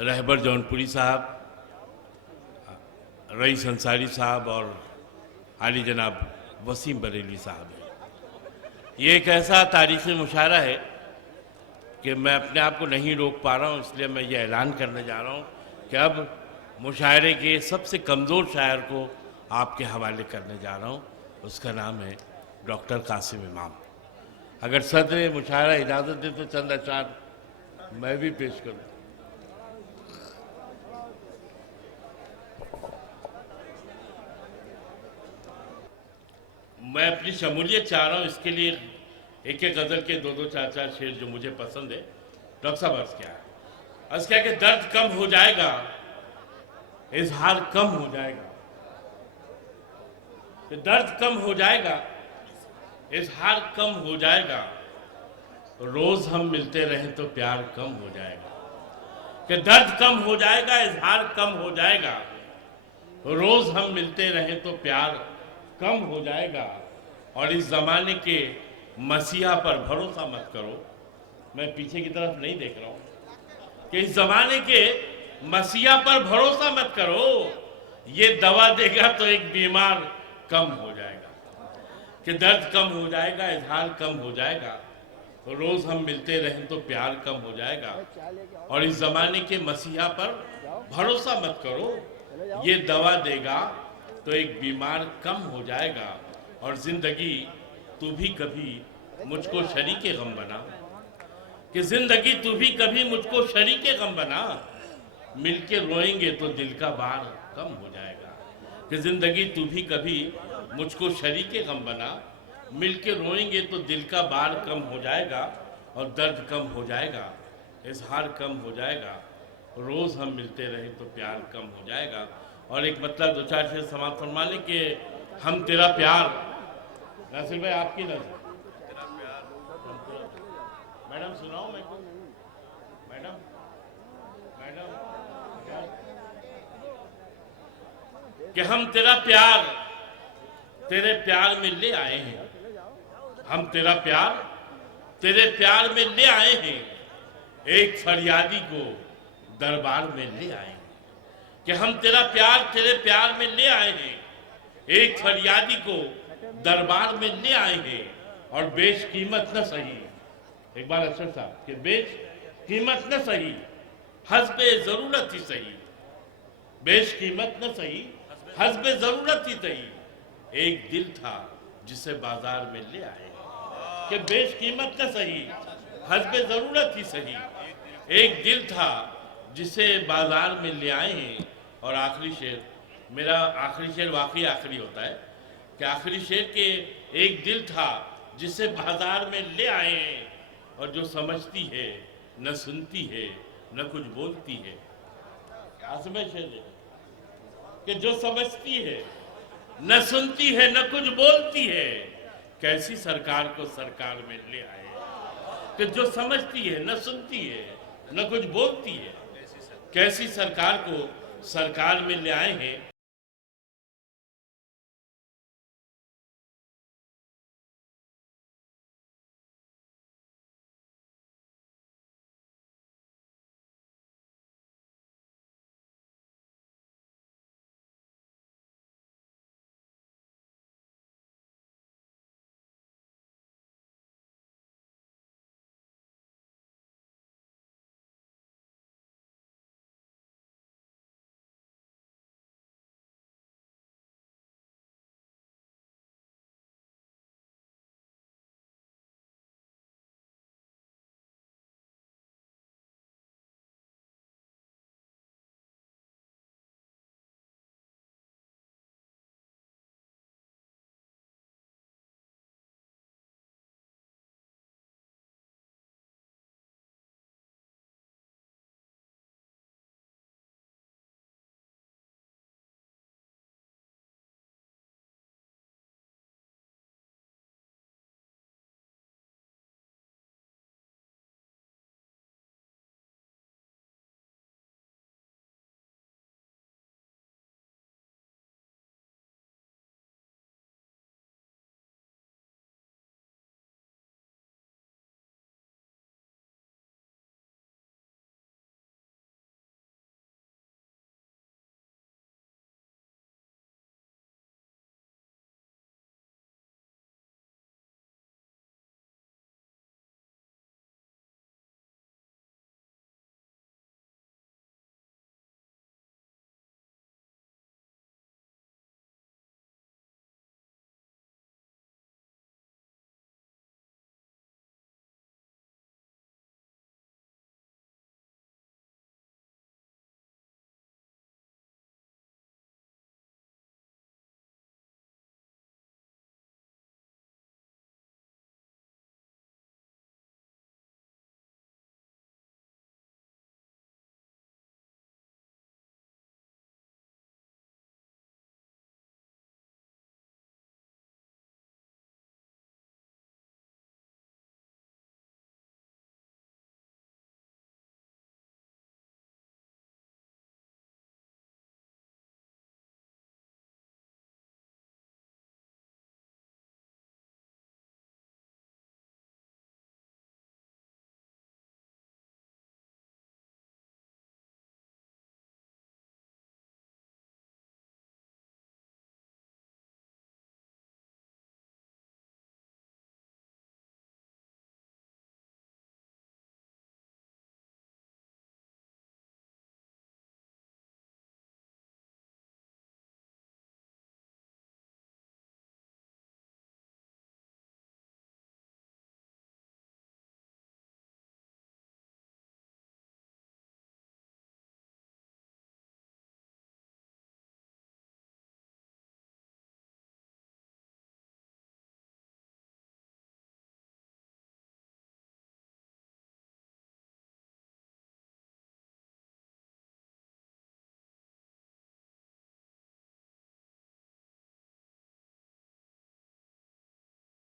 रहबर जौनपुरी साहब, रईस अंसारी साहब और आली जनाब वसीम बरेली साहब हैं। ये एक ऐसा तारीख़ी मुशायरा है कि मैं अपने आप को नहीं रोक पा रहा हूँ, इसलिए मैं ये ऐलान करने जा रहा हूँ कि अब मुशायरे के सबसे कमज़ोर शायर को आपके हवाले करने जा रहा हूँ। उसका नाम है डॉक्टर कासिम इमाम। अगर सदर मुशायरा इजाज़त दे तो चंद अशार मैं भी पेश करूँ। मैं अपनी शमूलियत चाह रहा हूँ, इसके लिए एक एक गज़ल के दो दो चार चार शेर जो मुझे पसंद है। डॉक्टर साहब अर्ज़ क्या है? अर्ज़ क्या है कि दर्द कम हो जाएगा, इजहार कम हो जाएगा। कि दर्द कम हो जाएगा, इजहार कम हो जाएगा। रोज हम मिलते रहें तो प्यार कम हो जाएगा। कि दर्द कम हो जाएगा, इजहार कम हो जाएगा। रोज हम मिलते रहें तो प्यार कम हो जाएगा। और इस जमाने के मसीहा पर भरोसा मत करो। मैं पीछे की तरफ नहीं देख रहा हूं कि इस जमाने के मसीहा पर भरोसा मत करो। ये दवा देगा तो एक बीमार कम हो जाएगा। कि दर्द कम हो जाएगा, इजहार कम हो जाएगा। रोज हम मिलते रहें तो प्यार कम हो जाएगा। और इस जमाने के मसीहा पर भरोसा मत करो। ये दवा देगा तो एक बीमार कम हो जाएगा। और जिंदगी तू भी कभी मुझको शरीके गम बना। कि जिंदगी तू भी कभी मुझको शरीके गम बना। मिलके रोएंगे तो दिल का बार कम हो जाएगा। कि जिंदगी तू भी कभी मुझको शरीके गम बना। मिलके रोएंगे तो दिल का बार कम हो जाएगा। और दर्द कम हो जाएगा, इजहार कम हो जाएगा। रोज हम मिलते रहे तो प्यार कम हो जाएगा। और एक मतलब दो चार शेर समाप्त फरमा लें कि हम तेरा प्यार, नासिर भाई आपकी नजर, मैडम सुनाओ मेरे को, मैडम मैडम कि हम तेरा प्यार तेरे प्यार में ले आए हैं। हम तेरा प्यार तेरे प्यार में ले आए हैं। एक फरियादी को दरबार में ले आए हैं। कि हम तेरा प्यार तेरे प्यार में ले आए हैं। एक फरियादी को दरबार में ले आए हैं। और बेश कीमत न सही, एक बार अशर साहब कि बेश कीमत न सही, हस्बे जरूरत ही सही। बेश कीमत न सही, हस्बे जरूरत ही सही। एक दिल था जिसे बाजार में ले आए। कि बेश कीमत न सही, हस्बे जरूरत ही सही। एक दिल था जिसे बाजार में ले आए हैं। और आखिरी शेर, मेरा आखिरी शेर वाकई आखिरी होता है कि आखिरी शेर के एक दिल था जिसे बाजार में ले आए हैं। और जो समझती है न सुनती है न कुछ बोलती है। आसमे शेर है कि जो समझती है न सुनती है न कुछ बोलती है। कैसी सरकार को सरकार में ले आए। कि जो समझती है न सुनती है न कुछ बोलती है। कैसी सरकार को सरकार में ले आए हैं।